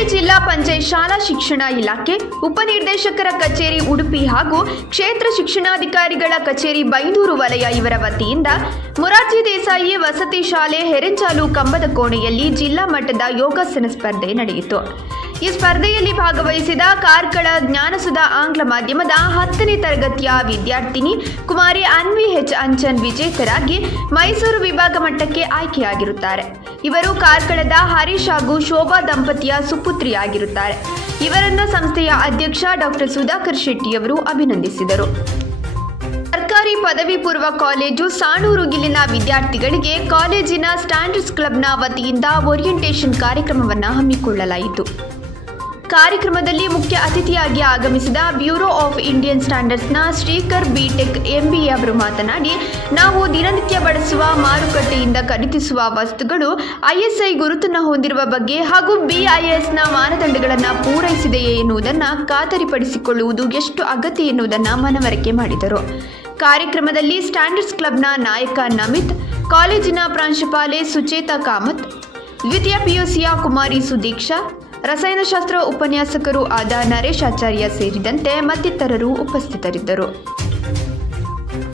ಜಿಲ್ಲಾ ಪಂಚಾಯತ್ ಶಾಲಾ ಶಿಕ್ಷಣ ಇಲಾಖೆ ಉಪನಿರ್ದೇಶಕರ ಕಚೇರಿ ಉಡುಪಿ ಹಾಗೂ ಕ್ಷೇತ್ರ ಶಿಕ್ಷಣಾಧಿಕಾರಿಗಳ ಕಚೇರಿ ಬೈಂದೂರು ವಲಯ ಇವರ ವತಿಯಿಂದ ಮೊರಾರ್ಜಿ ದೇಸಾಯಿ ವಸತಿ ಶಾಲೆ ಹೆರೆಂಚಾಲು ಕಂಬದ ಕೋಣೆಯಲ್ಲಿ ಜಿಲ್ಲಾ ಮಟ್ಟದ ಯೋಗಾಸನ ಸ್ಪರ್ಧೆ ನಡೆಯಿತು. ಈ ಸ್ಪರ್ಧೆಯಲ್ಲಿ ಭಾಗವಹಿಸಿದ ಕಾರ್ಕಳ ಜ್ಞಾನಸುಧಾ ಆಂಗ್ಲ ಮಾಧ್ಯಮದ ಹತ್ತನೇ ತರಗತಿಯ ವಿದ್ಯಾರ್ಥಿನಿ ಕುಮಾರಿ ಅನ್ವಿ ಹೆಚ್ ಅಂಚನ್ ವಿಜೇತರಾಗಿ ಮೈಸೂರು ವಿಭಾಗ ಮಟ್ಟಕ್ಕೆ ಆಯ್ಕೆಯಾಗಿರುತ್ತಾರೆ. ಇವರು ಕಾರ್ಕಳದ ಹರೀಶ್ ಹಾಗೂ ಶೋಭಾ ದಂಪತಿಯ ಸುಪುತ್ರಿಯಾಗಿರುತ್ತಾರೆ. ಇವರನ್ನು ಸಂಸ್ಥೆಯ ಅಧ್ಯಕ್ಷ ಡಾಕ್ಟರ್ ಸುಧಾಕರ್ ಶೆಟ್ಟಿಯವರು ಅಭಿನಂದಿಸಿದರು. ಸರ್ಕಾರಿ ಪದವಿ ಪೂರ್ವ ಕಾಲೇಜು ಸಾಣೂರುಗಿಲಿನ ವಿದ್ಯಾರ್ಥಿಗಳಿಗೆ ಕಾಲೇಜಿನ ಸ್ಟ್ಯಾಂಡರ್ಡ್ಸ್ ಕ್ಲಬ್ನ ವತಿಯಿಂದ ಓರಿಯೆಂಟೇಷನ್ ಕಾರ್ಯಕ್ರಮವನ್ನು ಹಮ್ಮಿಕೊಳ್ಳಲಾಯಿತು. ಕಾರ್ಯಕ್ರಮದಲ್ಲಿ ಮುಖ್ಯ ಅತಿಥಿಯಾಗಿ ಆಗಮಿಸಿದ ಬ್ಯೂರೋ ಆಫ್ ಇಂಡಿಯನ್ ಸ್ಟ್ಯಾಂಡರ್ಡ್ಸ್ನ ಶ್ರೀಕರ್ ಬಿಟೆಕ್ ಎಂಬಿಎ ಅವರು ಮಾತನಾಡಿ, ನಾವು ದಿನನಿತ್ಯ ಬಳಸುವ ಮಾರುಕಟ್ಟೆಯಿಂದ ಖರೀದಿಸುವ ವಸ್ತುಗಳು ಐಎಸ್ಐ ಗುರುತನ್ನು ಹೊಂದಿರುವ ಬಗ್ಗೆ ಹಾಗೂ ಬಿಐಎಸ್ನ ಮಾನದಂಡಗಳನ್ನು ಪೂರೈಸಿದೆಯೇ ಎನ್ನುವುದನ್ನು ಖಾತರಿಪಡಿಸಿಕೊಳ್ಳುವುದು ಎಷ್ಟು ಅಗತ್ಯ ಎನ್ನುವುದನ್ನು ಮನವರಿಕೆ ಮಾಡಿದರು. ಕಾರ್ಯಕ್ರಮದಲ್ಲಿ ಸ್ಟ್ಯಾಂಡರ್ಡ್ಸ್ ಕ್ಲಬ್ನ ನಾಯಕ ನಮಿತ್, ಕಾಲೇಜಿನ ಪ್ರಾಂಶುಪಾಲೆ ಸುಚೇತಾ ಕಾಮತ್, ದ್ವಿತೀಯ ಪಿಯುಸಿಯ ಕುಮಾರಿ ಸುದೀಕ್ಷಾ ರಸಾಯನಶಾಸ್ತ್ರ ಉಪನ್ಯಾಸಕರು ಆದ ನರೇಶ್ ಆಚಾರ್ಯ ಸೇರಿದಂತೆ ಮತ್ತಿತರರು ಉಪಸ್ಥಿತರಿದ್ದರು.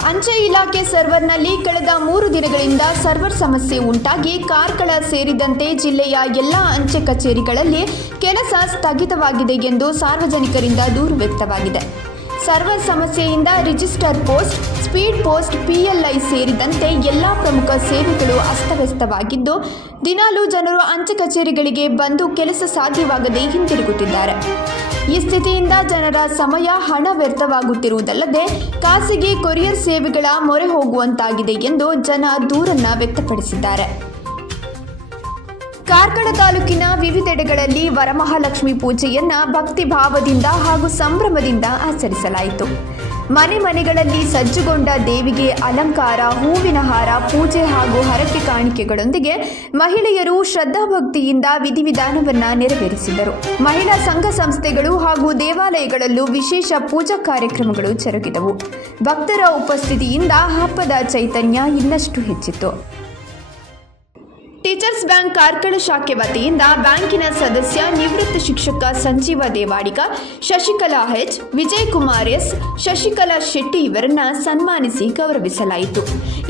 ಅಂಚೆ ಇಲಾಖೆ ಸರ್ವರ್ನಲ್ಲಿ ಕಳೆದ ಮೂರು ದಿನಗಳಿಂದ ಸರ್ವರ್ ಸಮಸ್ಯೆ ಉಂಟಾಗಿ ಕಾರ್ಕಳ ಸೇರಿದಂತೆ ಜಿಲ್ಲೆಯ ಎಲ್ಲ ಅಂಚೆ ಕಚೇರಿಗಳಲ್ಲಿ ಕೆಲಸ ಸ್ಥಗಿತವಾಗಿದೆ ಎಂದು ಸಾರ್ವಜನಿಕರಿಂದ ದೂರು ವ್ಯಕ್ತವಾಗಿದೆ. ಸರ್ವರ್ ಸಮಸ್ಯೆಯಿಂದ register post speed post PLI ಸೇರಿದಂತೆ ಎಲ್ಲ ಪ್ರಮುಖ ಸೇವೆಗಳು ಅಸ್ತವ್ಯಸ್ತವಾಗಿದ್ದು, ದಿನಾಲೂ ಜನರು ಅಂಚೆ ಕಚೇರಿಗಳಿಗೆ ಬಂದು ಕೆಲಸ ಸಾಧ್ಯವಾಗದೆ ಹಿಂತಿರುಗುತ್ತಿದ್ದಾರೆ ಈ ಸ್ಥಿತಿಯಿಂದ ಜನರ ಸಮಯ ಹಣ ವ್ಯರ್ಥವಾಗುತ್ತಿರುವುದಲ್ಲದೆ, ಖಾಸಗಿ ಕೊರಿಯರ್ ಸೇವೆಗಳ ಮೊರೆ ಹೋಗುವಂತಾಗಿದೆ ಎಂದು ಜನ ದೂರನ್ನು ವ್ಯಕ್ತಪಡಿಸಿದ್ದಾರೆ. ಕಾರ್ಕಳ ತಾಲೂಕಿನ ವಿವಿಧೆಡೆಗಳಲ್ಲಿ ವರಮಹಾಲಕ್ಷ್ಮಿ ಪೂಜೆಯನ್ನ ಭಕ್ತಿ ಭಾವದಿಂದ ಹಾಗೂ ಸಂಭ್ರಮದಿಂದ ಆಚರಿಸಲಾಯಿತು. ಮನೆ ಮನೆಗಳಲ್ಲಿ ಸಜ್ಜುಗೊಂಡ ದೇವಿಗೆ ಅಲಂಕಾರ, ಹೂವಿನ ಹಾರ, ಪೂಜೆ ಹಾಗೂ ಹರಕೆ ಕಾಣಿಕೆಗಳೊಂದಿಗೆ ಮಹಿಳೆಯರು ಶ್ರದ್ಧಾಭಕ್ತಿಯಿಂದ ವಿಧಿವಿಧಾನವನ್ನ ನೆರವೇರಿಸಿದರು. ಮಹಿಳಾ ಸಂಘ ಸಂಸ್ಥೆಗಳು ಹಾಗೂ ದೇವಾಲಯಗಳಲ್ಲೂ ವಿಶೇಷ ಪೂಜಾ ಕಾರ್ಯಕ್ರಮಗಳು ಜರುಗಿದವು. ಭಕ್ತರ ಉಪಸ್ಥಿತಿಯಿಂದ ಹಬ್ಬದ ಚೈತನ್ಯ ಇನ್ನಷ್ಟು ಹೆಚ್ಚಿತು ಟೀಚರ್ಸ್ ಬ್ಯಾಂಕ್ ಕಾರ್ಕಳ ಶಾಖೆ ವತಿಯಿಂದ ಬ್ಯಾಂಕಿನ ಸದಸ್ಯ, ನಿವೃತ್ತ ಶಿಕ್ಷಕ ಸಂಜೀವ ದೇವಾಡಿಗ, ಶಶಿಕಲಾ ಹೆಚ್ ವಿಜಯ್ ಕುಮಾರ್ ಎಸ್, ಶಶಿಕಲಾ ಶೆಟ್ಟಿ ಇವರನ್ನ ಸನ್ಮಾನಿಸಿ ಗೌರವಿಸಲಾಯಿತು.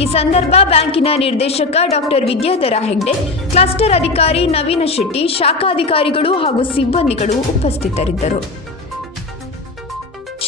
ಈ ಸಂದರ್ಭ ಬ್ಯಾಂಕಿನ ನಿರ್ದೇಶಕ ಡಾಕ್ಟರ್ ವಿದ್ಯಾಧರ ಹೆಗ್ಡೆ, ಕ್ಲಸ್ಟರ್ ಅಧಿಕಾರಿ ನವೀನ ಶೆಟ್ಟಿ, ಶಾಖಾಧಿಕಾರಿಗಳು ಹಾಗೂ ಸಿಬ್ಬಂದಿಗಳು ಉಪಸ್ಥಿತರಿದ್ದರು.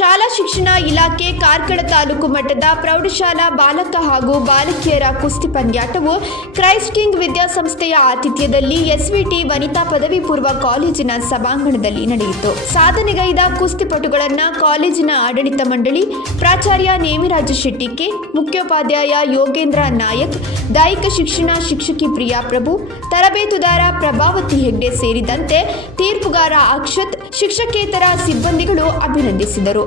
ಶಾಲಾ ಶಿಕ್ಷಣ ಇಲಾಖೆ ಕಾರ್ಕಳ ತಾಲೂಕು ಮಟ್ಟದ ಪ್ರೌಢಶಾಲಾ ಬಾಲಕ ಹಾಗೂ ಬಾಲಕಿಯರ ಕುಸ್ತಿ ಪಂದ್ಯಾಟವು ಕ್ರೈಸ್ಟ್ ಕಿಂಗ್ ವಿದ್ಯಾಸಂಸ್ಥೆಯ ಆತಿಥ್ಯದಲ್ಲಿ ಎಸ್ವಿಟಿ ವನಿತಾ ಪದವಿ ಪೂರ್ವ ಕಾಲೇಜಿನ ಸಭಾಂಗಣದಲ್ಲಿ ನಡೆಯಿತು. ಸಾಧನೆಗೈದ ಕುಸ್ತಿಪಟುಗಳನ್ನು ಕಾಲೇಜಿನ ಆಡಳಿತ ಮಂಡಳಿ ಪ್ರಾಚಾರ್ಯ ನೇಮಿರಾಜ ಶೆಟ್ಟಿಕೆ ಮುಖ್ಯೋಪಾಧ್ಯಾಯ ಯೋಗೇಂದ್ರ ನಾಯಕ್, ದೈಹಿಕ ಶಿಕ್ಷಣ ಶಿಕ್ಷಕಿ ಪ್ರಿಯಾ ಪ್ರಭು, ತರಬೇತುದಾರ ಪ್ರಭಾವತಿ ಹೆಗ್ಡೆ ಸೇರಿದಂತೆ ತೀರ್ಪುಗಾರ ಅಕ್ಷತ್, ಶಿಕ್ಷಕೇತರ ಸಿಬ್ಬಂದಿಗಳು ಅಭಿನಂದಿಸಿದರು.